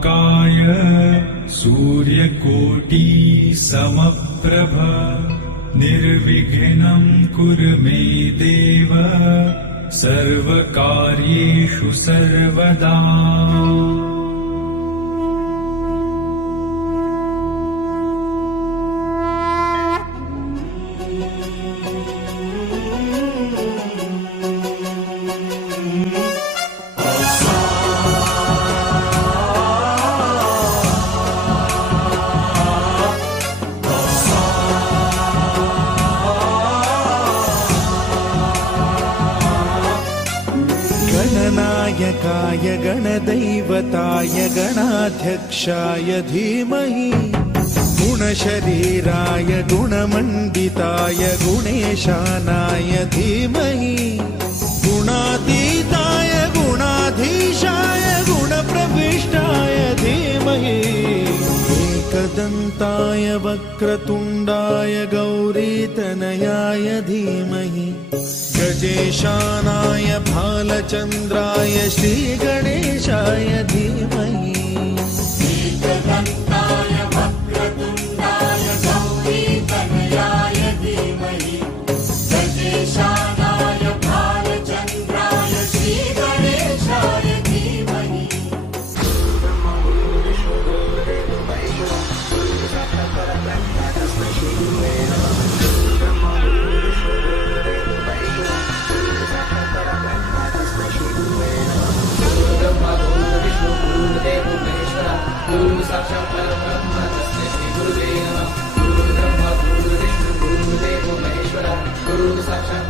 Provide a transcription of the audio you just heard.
वक्रतुण्डमहाकाय सूर्यकोटि समप्रभ निर्विघ्नं कुरु मे देव सर्वकार्येषु सर्वदा। गणनायकाय गणदैवताय गणाध्यक्षाय धीमहि गुणशरीराय गुणमण्डिताय गुणेशानाय धीमहि गुणातीताय गुणाधीशाय गुणप्रविष्टाय धीमहि एकदन्ताय वक्रतुण्डाय गौरीतनयाय धीमहि गजेशानाय भालचन्द्राय श्रीगणेशाय धीमहि एकदन्ताय वक्रतुण्डाय गौरीतनयाय धीमहि गजेशानाय भालचन्द्राय श्रीगणेशाय धीमहि। गुरु साक्षात् परब्रह्म तस्मै श्री गुरुवे नमः। गुरु ब्रह्मा गुरु विष्णु गुरुदेवो महेश्वरः। गुरु साक्षात्